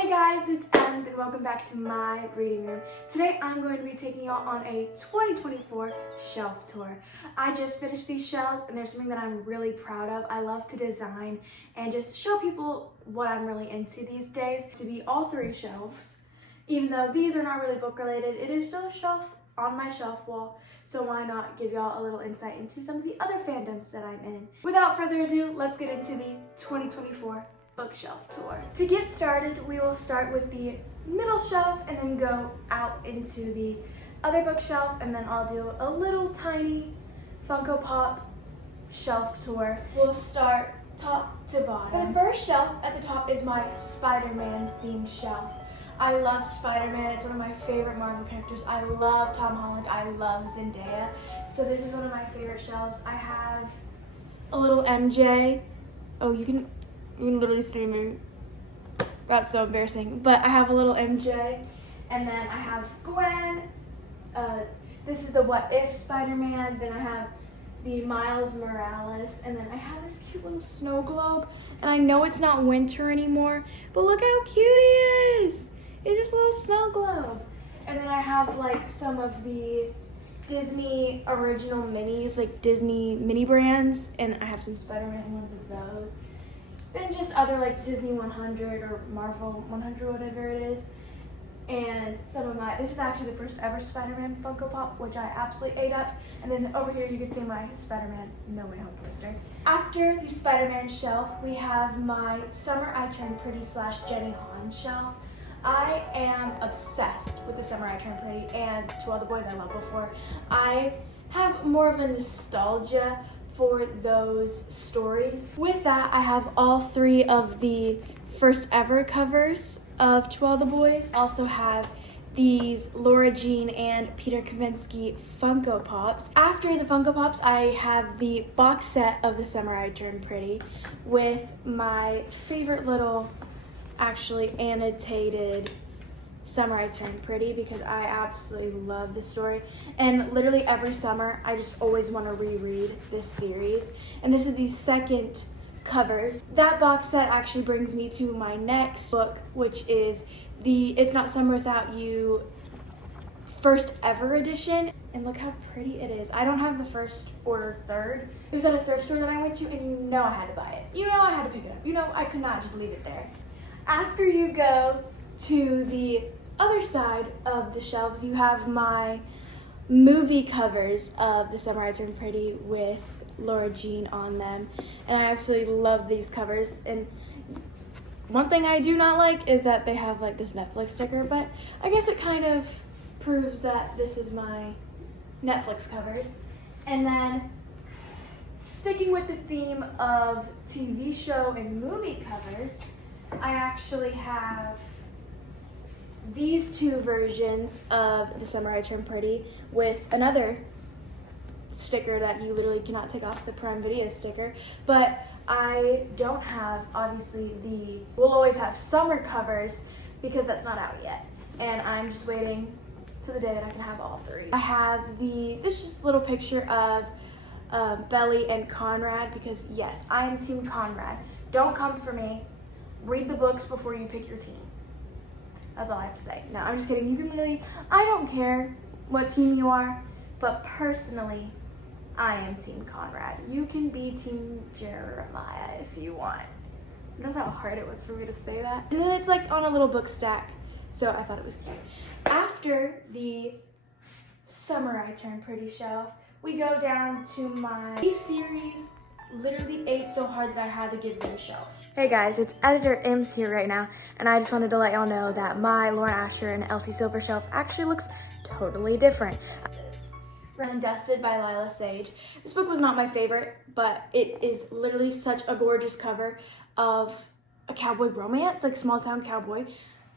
Hey guys, it's Ems and welcome back to my reading room. Today I'm going to be taking y'all on a 2024 shelf tour. I just finished these shelves and there's something that I'm really proud of. I love to design and just show people what I'm really into these days. To be all three shelves, even though these are not really book related, it is still a shelf on my shelf wall, so why not give y'all a little insight into some of the other fandoms that I'm in. Without further ado, let's get into the 2024 bookshelf tour. To get started, we will start with the middle shelf and then go out into the other bookshelf, and then I'll do a little tiny Funko Pop shelf tour. We'll start top to bottom. The first shelf at the top is my Spider-Man themed shelf. I love Spider-Man, it's one of my favorite Marvel characters. I love Tom Holland, I love Zendaya. So this is one of my favorite shelves. I have a little MJ. Oh, you can literally see me. That's so embarrassing. But I have a little MJ, and then I have Gwen. This is the What If Spider-Man. Then I have the Miles Morales, and then I have this cute little snow globe. And I know it's not winter anymore, but look how cute he is. It's just a little snow globe. And then I have like some of the Disney original minis, like Disney mini brands, and I have some Spider-Man ones of those. Then just other like Disney 100 or Marvel 100, whatever it is. And some of this is actually the first ever Spider-Man Funko Pop, which I absolutely ate up. And then over here you can see my Spider-Man No Way Home poster. After the Spider-Man shelf, we have my Summer I Turned Pretty / Jenny Han shelf. I am obsessed with the Summer I Turned Pretty and To All the Boys I Loved Before. I have more of a nostalgia for those stories. With that, I have all three of the first ever covers of To All the Boys. I also have these Laura Jean and Peter Kavinsky Funko Pops. After the Funko Pops, I have the box set of The Summer I Turned Pretty with my favorite little actually annotated Summer I Turned Pretty, because I absolutely love this story, and literally every summer I just always want to reread this series. And this is the second covers. That box set actually brings me to my next book, which is the It's Not Summer Without You first ever edition, and look how pretty it is. I don't have the first or third. It was at a thrift store that I went to, and you know I had to buy it. You know I had to pick it up. You know I could not just leave it there. After you go to the other side of the shelves, you have my movie covers of The Summer I Turned Pretty with Laura Jean on them, and I absolutely love these covers. And one thing I do not like is that they have like this Netflix sticker, but I guess it kind of proves that this is my Netflix covers. And then sticking with the theme of TV show and movie covers, I actually have these two versions of The Summer I Turned Pretty with another sticker that you literally cannot take off, the Prime Video sticker. But I don't have, obviously, we'll always have summer covers because that's not out yet. And I'm just waiting to the day that I can have all three. I have this just little picture of Belly and Conrad, because yes, I am Team Conrad. Don't come for me. Read the books before you pick your team. That's all I have to say. No, I'm just kidding. You can really, I don't care what team you are, but personally, I am Team Conrad. You can be Team Jeremiah if you want. Notice how hard it was for me to say that. And then it's like on a little book stack, so I thought it was cute. After the Summer I Turned Pretty shelf, we go down to my series. Literally ate so hard that I had to give them a shelf. Hey guys, it's Editor Ems here right now, and I just wanted to let y'all know that my Lauren Asher and Elsie Silver shelf actually looks totally different. Run and Dusted by Lila Sage. This book was not my favorite, but it is literally such a gorgeous cover of a cowboy romance, like small town cowboy,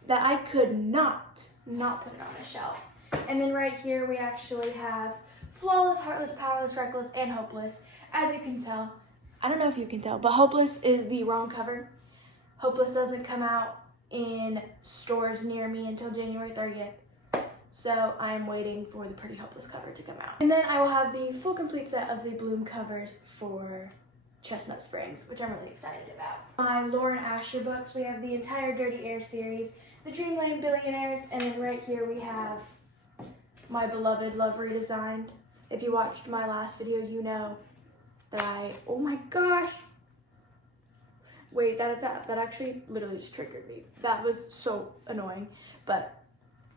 that I could not put it on a shelf. And then right here we actually have Flawless, Heartless, Powerless, Reckless, and Hopeless. As you can tell, I don't know if you can tell, but Hopeless is the wrong cover. Hopeless doesn't come out in stores near me until January 30th. So I'm waiting for the Pretty Hopeless cover to come out. And then I will have the full complete set of the Bloom covers for Chestnut Springs, which I'm really excited about. My Lauren Asher books, we have the entire Dirty Air series, the Dreamland Billionaires, and then right here we have my beloved Love Redesigned. If you watched my last video, you know that oh my gosh. Wait, that actually literally just triggered me. That was so annoying, but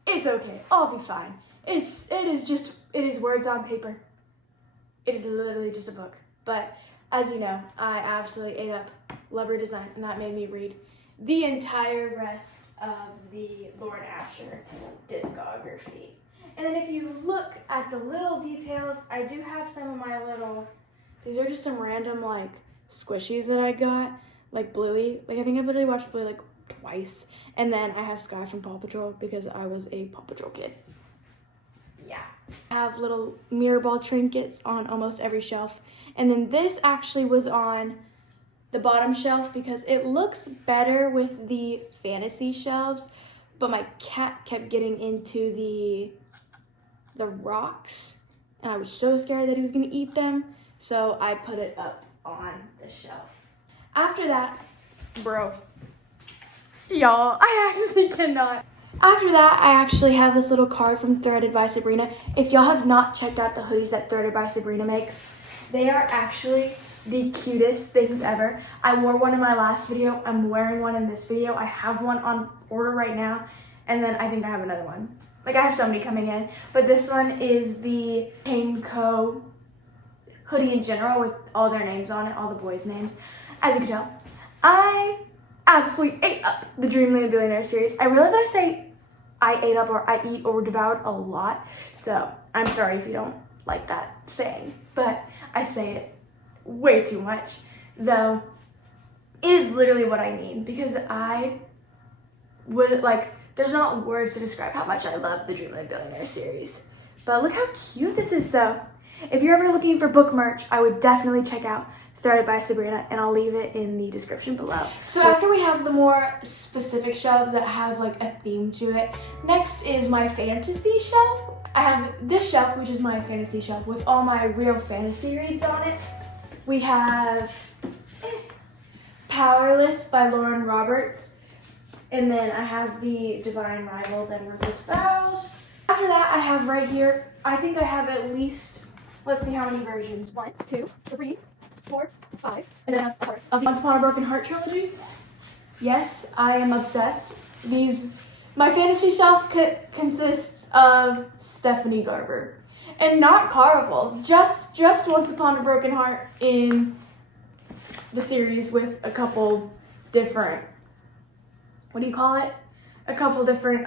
it's okay. I'll be fine. It is words on paper. It is literally just a book. But as you know, I absolutely ate up Love Redesign, and that made me read the entire rest of the Lauren Asher discography. And then if you look at the little details, I do have some of my little, these are just some random like squishies that I got, like Bluey. Like I think I've literally watched Bluey like twice. And then I have Sky from Paw Patrol because I was a Paw Patrol kid. Yeah. I have little mirror ball trinkets on almost every shelf. And then this actually was on the bottom shelf because it looks better with the fantasy shelves, but my cat kept getting into the rocks, and I was so scared that he was gonna eat them, so I put it up on the shelf. After that, bro, y'all, I actually cannot. After that, I actually have this little card from Threaded by Sabrina. If y'all have not checked out the hoodies that Threaded by Sabrina makes, they are actually the cutest things ever. I wore one in my last video. I'm wearing one in this video. I have one on order right now, and then I think I have another one. Like I have so many coming in, but this one is the Kane Co hoodie in general with all their names on it, all the boys' names. As you can tell, I absolutely ate up the Dreamland Billionaire series. I realize that I say I ate up or I eat or devoured a lot, so I'm sorry if you don't like that saying, but I say it way too much, though it is literally what I mean because I would like, there's not words to describe how much I love the Dreamland Billionaire series. But look how cute this is. So if you're ever looking for book merch, I would definitely check out Threaded by Sabrina, and I'll leave it in the description below. So after we have the more specific shelves that have like a theme to it, next is my fantasy shelf. I have this shelf, which is my fantasy shelf with all my real fantasy reads on it. We have Powerless by Lauren Roberts. And then I have the Divine Rivals and Ruthless Vows. After that, I have right here, I think I have at least, let's see how many versions. 1, 2, 3, 4, 5. And then I have part of the Once Upon a Broken Heart trilogy. Yes, I am obsessed. My fantasy shelf consists of Stephanie Garber. And not Carnival, just Once Upon a Broken Heart in the series with a couple different, what do you call it? A couple different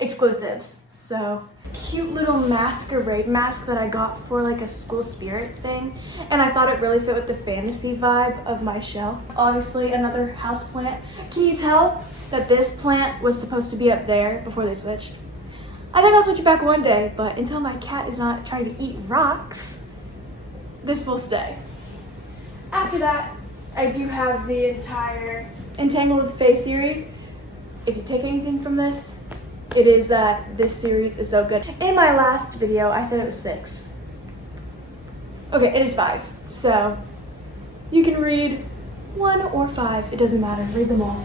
exclusives. So, cute little masquerade mask that I got for like a school spirit thing. And I thought it really fit with the fantasy vibe of my shelf. Obviously, another house plant. Can you tell that this plant was supposed to be up there before they switched? I think I'll switch it back one day, but until my cat is not trying to eat rocks, this will stay. After that, I do have the entire Entangled with Fae series. If you take anything from this, it is that this series is so good. In my last video, I said it was 6. Okay, it is 5. So you can read 1 or 5. It doesn't matter. Read them all.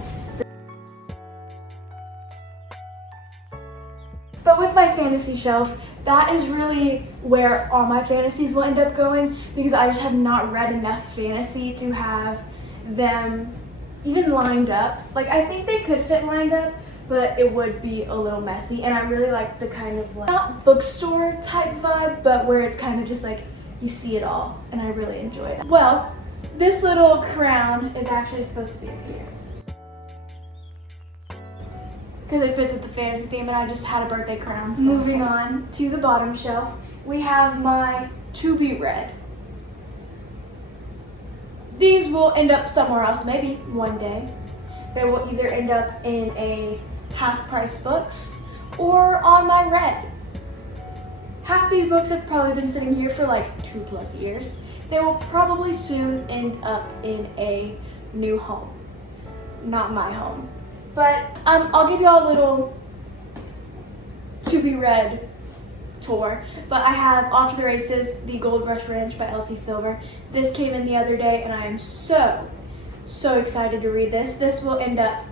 But with my fantasy shelf, that is really where all my fantasies will end up going because I just have not read enough fantasy to have them even lined up. Like, I think they could fit lined up, but it would be a little messy. And I really like the kind of like, not bookstore type vibe, but where it's kind of just like, you see it all. And I really enjoy that. Well, this little crown is actually supposed to be up here, because it fits with the fantasy theme, and I just had a birthday crown. So. Moving on to the bottom shelf, we have my To Be Read. These will end up somewhere else, maybe one day. They will either end up in a half-price books or on my Read. Half these books have probably been sitting here for like 2+ years. They will probably soon end up in a new home. Not my home. But I'll give y'all a little To Be Read tour. But I have Off to the Races, The Gold Rush Ranch by Elsie Silver. This came in the other day and I am so excited to read this. This will end up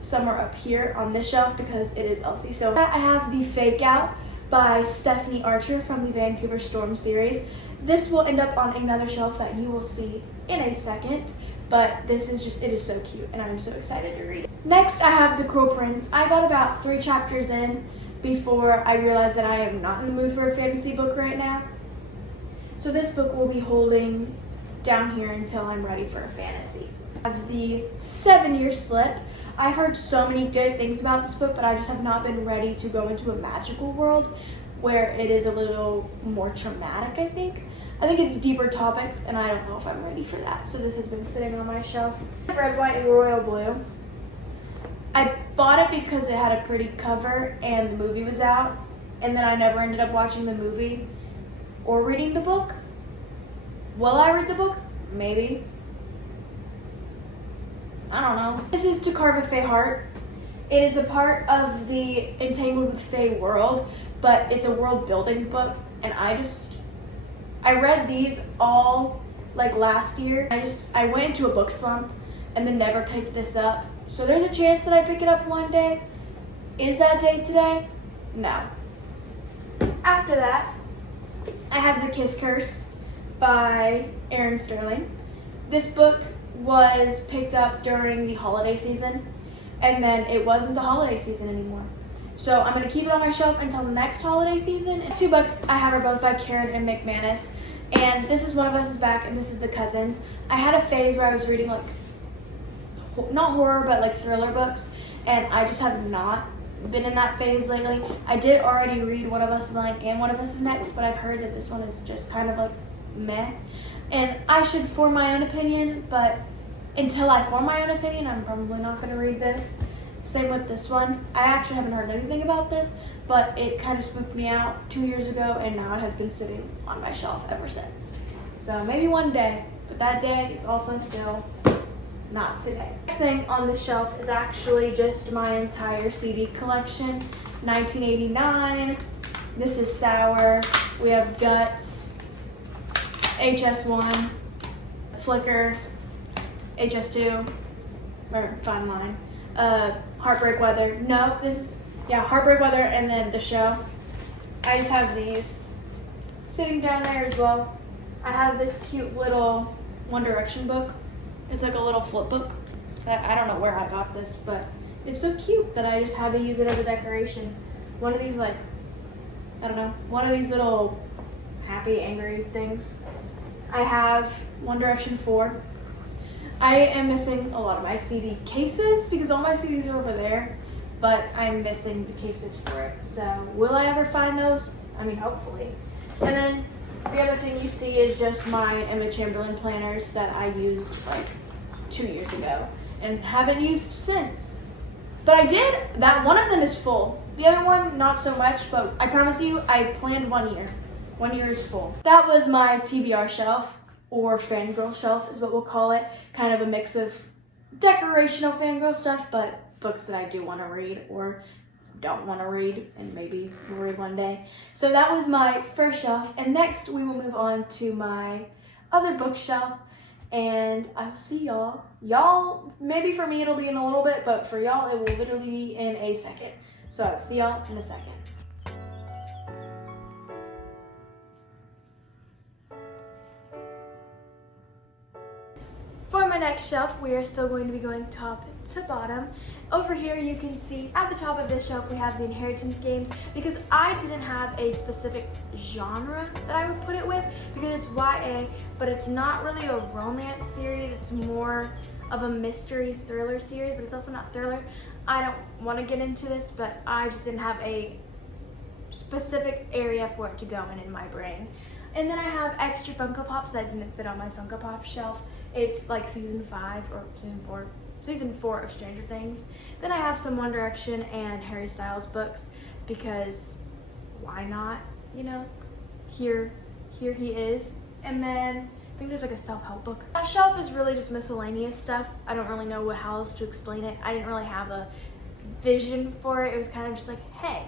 somewhere up here on this shelf because it is Elsie Silver. I have The Fake Out by Stephanie Archer from the Vancouver Storm series. This will end up on another shelf that you will see in a second, but this is just, it is so cute and I'm so excited to read it. Next, I have The Cruel Prince. I got about 3 chapters in before I realized that I am not in the mood for a fantasy book right now. So this book will be holding down here until I'm ready for a fantasy. I have The 7-Year Slip. I've heard so many good things about this book, but I just have not been ready to go into a magical world where it is a little more traumatic, I think. I think it's deeper topics, and I don't know if I'm ready for that. So this has been sitting on my shelf. Red, White, and Royal Blue. I bought it because it had a pretty cover and the movie was out, and then I never ended up watching the movie or reading the book. Will I read the book? Maybe. I don't know. This is To Carve a Fae Heart. It is a part of the Entangled with Fae world, but it's a world building book, and I read these all like last year. I went into a book slump and then never picked this up. So there's a chance that I pick it up one day. Is that day today? No. After that, I have The Kiss Curse by Erin Sterling. This book was picked up during the holiday season, and then it wasn't the holiday season anymore. So I'm gonna keep it on my shelf until the next holiday season. And 2 books I have are both by Karen and McManus, and this is One of Us is Back, and this is The Cousins. I had a phase where I was reading like, not horror, but like thriller books, and I just have not been in that phase lately. I did already read One of Us is Lying and One of Us is Next, but I've heard that this one is just kind of like meh. And I should form my own opinion, but until I form my own opinion, I'm probably not going to read this. Same with this one. I actually haven't heard anything about this, but it kind of spooked me out 2 years ago, and now it has been sitting on my shelf ever since. So maybe one day, but that day is also still not today. Next thing on the shelf is actually just my entire CD collection. 1989. This is Sour. We have Guts, HS1, Flicker, HS2, or Fine Line, Heartbreak Weather. No, this is, yeah, Heartbreak Weather, and then The Show. I just have these sitting down there as well. I have this cute little One Direction book. It's like a little flip book. I don't know where I got this, but it's so cute that I just had to use it as a decoration. One of these, like, I don't know, one of these little happy, angry things. I have One Direction 4. I am missing a lot of my CD cases because all my CDs are over there, but I'm missing the cases for it. So will I ever find those? I mean, hopefully. And then the other thing you see is just my Emma Chamberlain planners that I used like 2 years ago and haven't used since. But I did, that one of them is full. The other one, not so much, but I promise you, I planned 1 year. 1 year is full. That was my TBR shelf, or fangirl shelf is what we'll call it. Kind of a mix of decorational fangirl stuff, but books that I do want to read or don't want to read and maybe will read one day. So that was my first shelf, and next we will move on to my other bookshelf, and I will see y'all. Y'all, maybe for me it'll be in a little bit, but for y'all it will literally be in a second. So I'll see y'all in a second. For my next shelf, we are still going to be going top to bottom. Over here you can see at the top of this shelf we have the Inheritance games, because I didn't have a specific genre that I would put it with because it's YA, but it's not really a romance series. It's more of a mystery thriller series, but it's also not thriller. I don't want to get into this, but I just didn't have a specific area for it to go in my brain. And then I have extra Funko Pops that didn't fit on my Funko Pop shelf. It's like season 5 or season 4 of Stranger Things. Then I have some One Direction and Harry Styles books because why not, you know? Here he is. And then I think there's like a self-help book. That shelf is really just miscellaneous stuff. I don't really know how else to explain it. I didn't really have a vision for it. It was kind of just like, hey,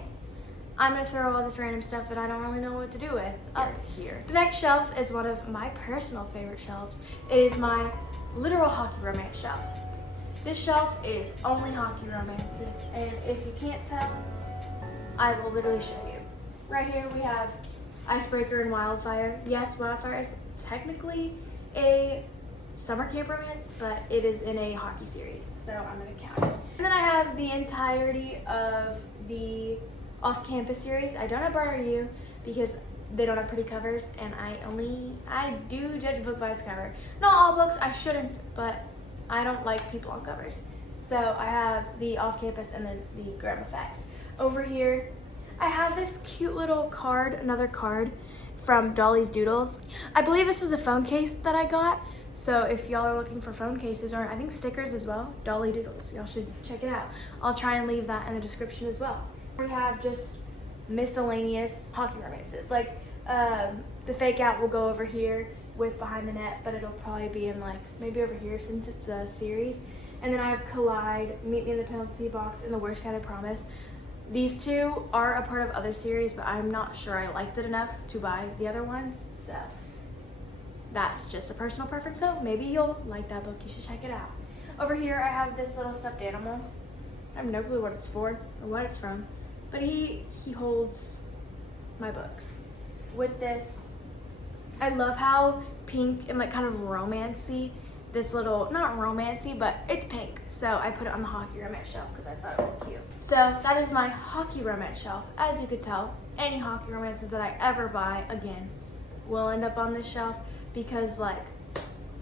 I'm gonna throw all this random stuff that I don't really know what to do with up here. The next shelf is one of my personal favorite shelves. It is my literal hockey romance shelf. This shelf is only hockey romances, and if you can't tell, I will literally show you. Right here we have Icebreaker and Wildfire. Yes, Wildfire is technically a summer camp romance, but it is in a hockey series, so I'm gonna count it. And then I have the entirety of the off-campus series. I don't have Bar You because they don't have pretty covers, and I do judge a book by its cover. Not all books, I shouldn't, but I don't like people on covers. So I have the off-campus and then the Graham Effect. Over here, I have this cute little card, another card from Dolly's Doodles. I believe this was a phone case that I got. So if y'all are looking for phone cases, or I think stickers as well, Dolly Doodles, y'all should check it out. I'll try and leave that in the description as well. We have just miscellaneous hockey romances. Like the Fake Out will go over here with Behind the Net, but it'll probably be in like maybe over here since it's a series. And then I have Collide, Meet Me in the Penalty Box, and The Worst Kind of Promise. These two are a part of other series, but I'm not sure I liked it enough to buy the other ones, so that's just a personal preference though. Maybe you'll like that book, you should check it out. Over here I have this little stuffed animal. I have no clue what it's for or what it's from, but he holds my books. With this, I love how pink and like kind of romancy, this little, not romancy, but it's pink. So I put it on the hockey romance shelf because I thought it was cute. So that is my hockey romance shelf. As you could tell, any hockey romances that I ever buy, again, will end up on this shelf because like,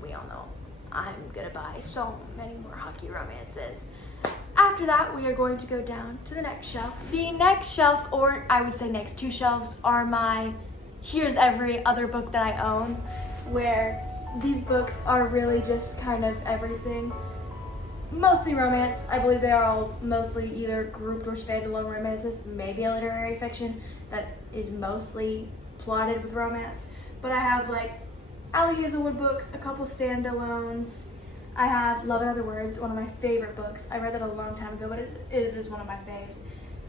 we all know, I'm gonna buy so many more hockey romances. After that, we are going to go down to the next shelf. The next shelf, or I would say next two shelves, are my here's every other book that I own, where these books are really just kind of everything. Mostly romance. I believe they are all mostly either group or standalone romances, maybe a literary fiction that is mostly plotted with romance. But I have like Allie Hazelwood books, a couple standalones. I have Love in Other Words, one of my favorite books. I read that a long time ago, but it is one of my faves.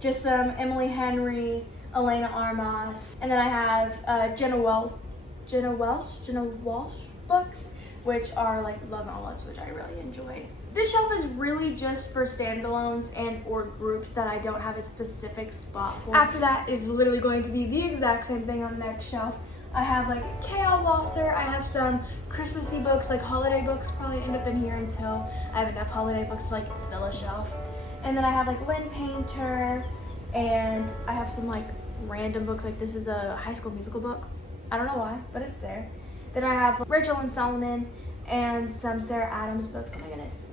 Just some Emily Henry, Elena Armas, and then I have Jenna Walsh books, which are like Love and Olives, which I really enjoyed. This shelf is really just for standalones and or groups that I don't have a specific spot for. After that is literally going to be the exact same thing on the next shelf. I have like K.L. Walther, I have some Christmassy books, like holiday books probably end up in here until I have enough holiday books to like fill a shelf. And then I have like Lynn Painter, and I have some like random books, like this is a High School Musical book. I don't know why, but it's there. Then I have Rachel and Solomon and some Sarah Adams books. Oh my goodness.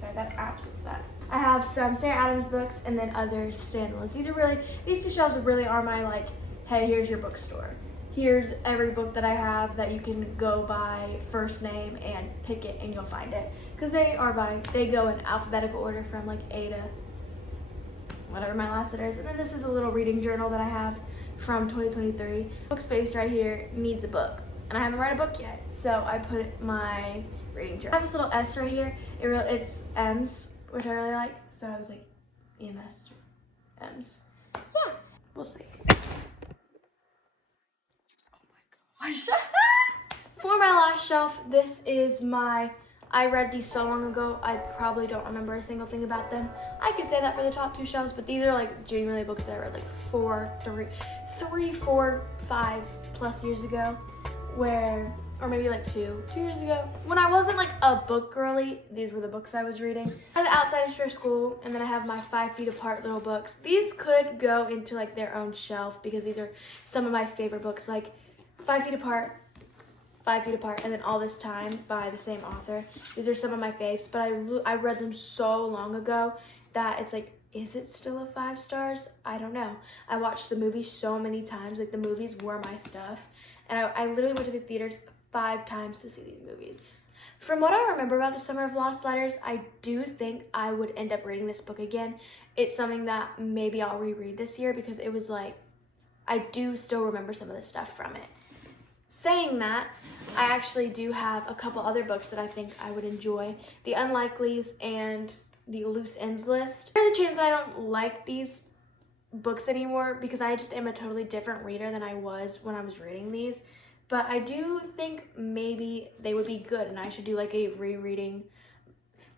Sorry, that absolutely that. I have some Sarah Adams books and then other standalones. These two shelves really are my like, hey, here's your bookstore. Here's every book that I have that you can go by first name and pick it and you'll find it. Because they go in alphabetical order from like A to whatever my last letter is. And then this is a little reading journal that I have from 2023. Book space right here needs a book. And I haven't read a book yet, so I put my reading journal. I have this little S right here. It's M's, which I really like. So I was like, EMS, M's. Yeah, we'll see. Oh my gosh. For my last shelf, this is I read these so long ago, I probably don't remember a single thing about them. I could say that for the top two shelves, but these are like genuinely books that I read like 3, 4, 5 plus years ago, or maybe like 2 years ago. When I wasn't like a book girly, these were the books I was reading. I have The Outsiders for School, and then I have my 5 Feet Apart little books. These could go into like their own shelf because these are some of my favorite books, like 5 Feet Apart, 5 Feet Apart, and then All This Time by the same author. These are some of my faves, but I read them so long ago that it's like, is it still a 5 stars? I don't know. I watched the movie so many times, like the movies were my stuff, and I literally went to the theaters 5 times to see these movies. From what I remember about The Summer of Lost Letters, I do think I would end up reading this book again. It's something that maybe I'll reread this year because it was like, I do still remember some of the stuff from it. Saying that, I actually do have a couple other books that I think I would enjoy. The Unlikelies and the loose ends list. There's a chance that I don't like these books anymore because I just am a totally different reader than I was when I was reading these. But I do think maybe they would be good and I should do like a rereading.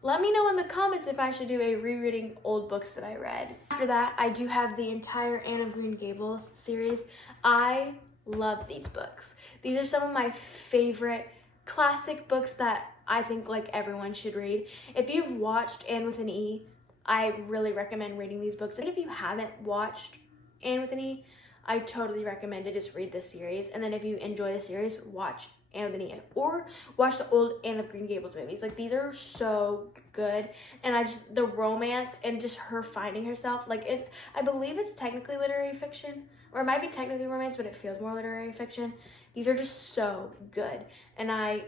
Let me know in the comments if I should do a rereading old books that I read. After that, I do have the entire Anne of Green Gables series. I love these books. These are some of my favorite classic books that I think like everyone should read. If you've watched Anne with an E, I really recommend reading these books. And if you haven't watched Anne with an E, I totally recommend to just read this series. And then if you enjoy the series, watch Anne with an E or watch the old Anne of Green Gables movies. Like these are so good. And the romance and just her finding herself, like I believe it's technically literary fiction, or it might be technically romance, but it feels more literary fiction. These are just so good. And I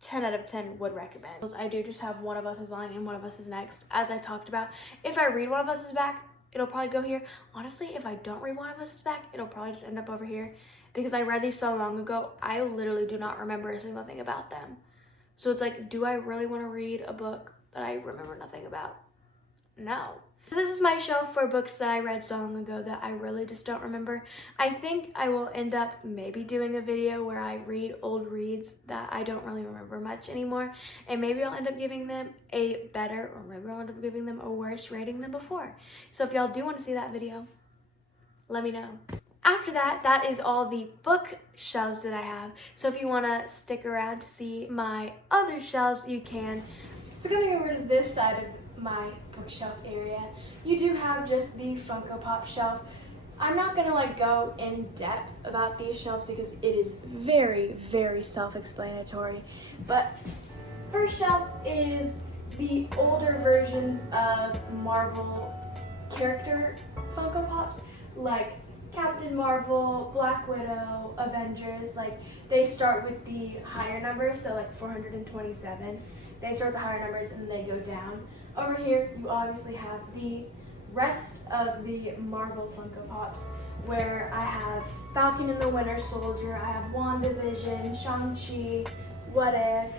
10 out of 10 would recommend. I do just have One of Us is Lying and One of Us is Next, as I talked about. If I read One of Us is Back, it'll probably go here. Honestly, if I don't read One of Us is Back, it'll probably just end up over here because I read these so long ago, I literally do not remember a single thing about them. So it's like, do I really want to read a book that I remember nothing about? No. This is my shelf for books that I read so long ago that I really just don't remember. I think I will end up maybe doing a video where I read old reads that I don't really remember much anymore. And maybe I'll end up giving them a better, or maybe I'll end up giving them a worse rating than before. So if y'all do want to see that video, let me know. After that, that is all the bookshelves that I have. So if you want to stick around to see my other shelves, you can. So coming over to this side of my bookshelf area, you do have just the Funko Pop shelf. I'm not gonna like go in depth about these shelves because it is very, very self-explanatory. But first shelf is the older versions of Marvel character Funko Pops, like Captain Marvel, Black Widow, Avengers. Like they start with the higher numbers, so like 427. They start the higher numbers and then they go down. Over here, you obviously have the rest of the Marvel Funko Pops, where I have Falcon and the Winter Soldier, I have WandaVision, Shang-Chi, What If,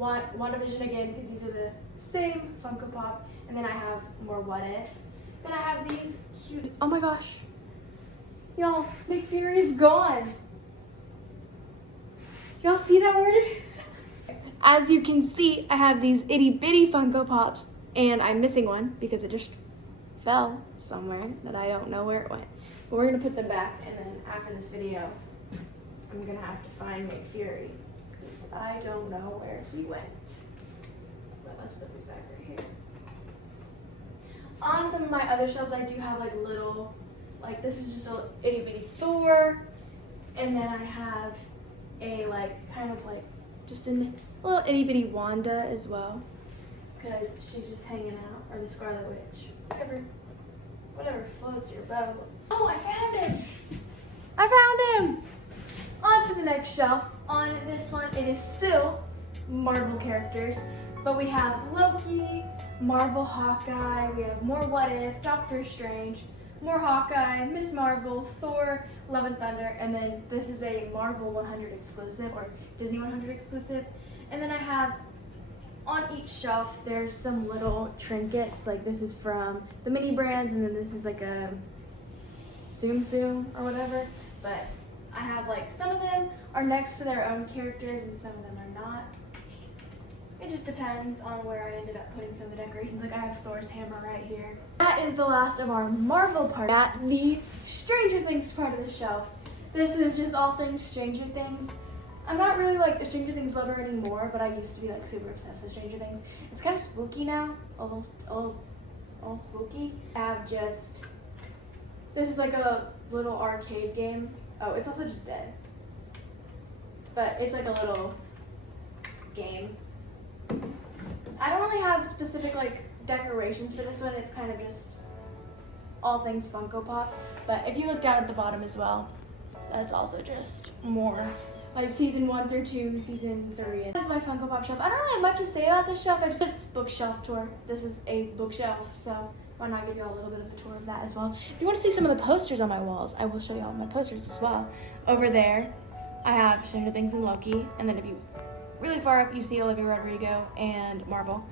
WandaVision again, because these are the same Funko Pop, and then I have more What If. Then I have these cute, oh my gosh, y'all, Nick Fury is gone. Y'all see that word? As you can see, I have these itty bitty Funko Pops, and I'm missing one because it just fell somewhere that I don't know where it went. But we're gonna put them back, and then after this video, I'm gonna have to find Nick Fury because I don't know where he went. But let's put this back right here. On some of my other shelves, I do have like little, like this is just a itty bitty Thor, and then I have a like kind of like just a little itty bitty Wanda as well, because she's just hanging out, or the Scarlet Witch, whatever floats your boat. Oh, I found him! I found him! On to the next shelf. On this one, it is still Marvel characters, but we have Loki, Marvel Hawkeye, we have more What If, Doctor Strange, more Hawkeye, Miss Marvel, Thor, Love and Thunder, and then this is a Marvel 100 exclusive, or Disney 100 exclusive. And then I have, on each shelf, there's some little trinkets, like this is from the mini brands, and then this is like a Tsum Tsum or whatever. But I have like, some of them are next to their own characters and some of them are not. It just depends on where I ended up putting some of the decorations. Like I have Thor's hammer right here. That is the last of our Marvel part. At the Stranger Things part of the shelf. This is just all things Stranger Things. I'm not really like a Stranger Things lover anymore, but I used to be like super obsessed with Stranger Things. It's kind of spooky now, a little spooky. I have just, this is like a little arcade game. Oh, it's also just dead. But it's like a little game. I don't really have specific like decorations for this one. It's kind of just all things Funko Pop. But if you look down at the bottom as well, that's also just more like season 1 through 2, season 3. And that's my Funko Pop shelf. I don't really have much to say about this shelf. It's bookshelf tour. This is a bookshelf, so why not give you all a little bit of a tour of that as well. If you want to see some of the posters on my walls, I will show you all my posters as well. Over there, I have Stranger Things and Loki, and then if you really far up, you see Olivia Rodrigo and Marvel.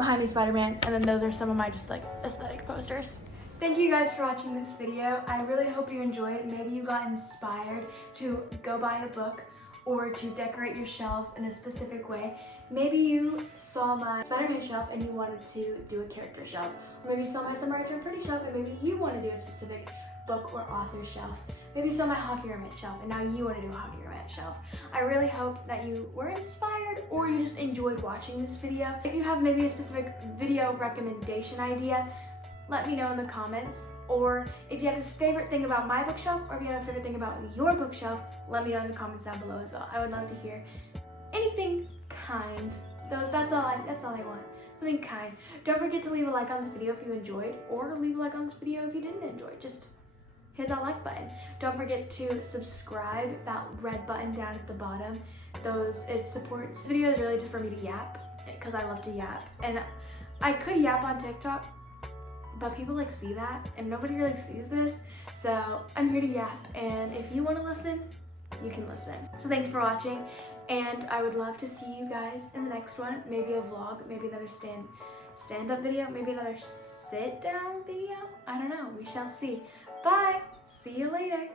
behind me Spider-Man, and then those are some of my just like aesthetic posters. Thank you guys for watching this video. I really hope you enjoyed. Maybe you got inspired to go buy a book or to decorate your shelves in a specific way. Maybe you saw my Spider-Man shelf and you wanted to do a character shelf. Or maybe you saw my Summer I Turned Pretty shelf and maybe you want to do a specific book or author shelf. Maybe you saw my Hockey Romance shelf and now you want to do a Hockey Romance shelf. I really hope that you were inspired or you just enjoyed watching this video. If you have maybe a specific video recommendation idea, let me know in the comments. Or if you have this favorite thing about my bookshelf, or if you have a favorite thing about your bookshelf, let me know in the comments down below as well. I would love to hear anything kind. That's all I want. Something kind. Don't forget to leave a like on this video if you enjoyed, or leave a like on this video if you didn't enjoy. Just hit that like button. Don't forget to subscribe, that red button down at the bottom. It supports. This video is really just for me to yap, because I love to yap. And I could yap on TikTok, but people like see that and nobody really sees this. So I'm here to yap, and if you want to listen, you can listen. So thanks for watching, and I would love to see you guys in the next one. Maybe a vlog, maybe another stand-up video, maybe another sit-down video. I don't know, we shall see. Bye, see you later.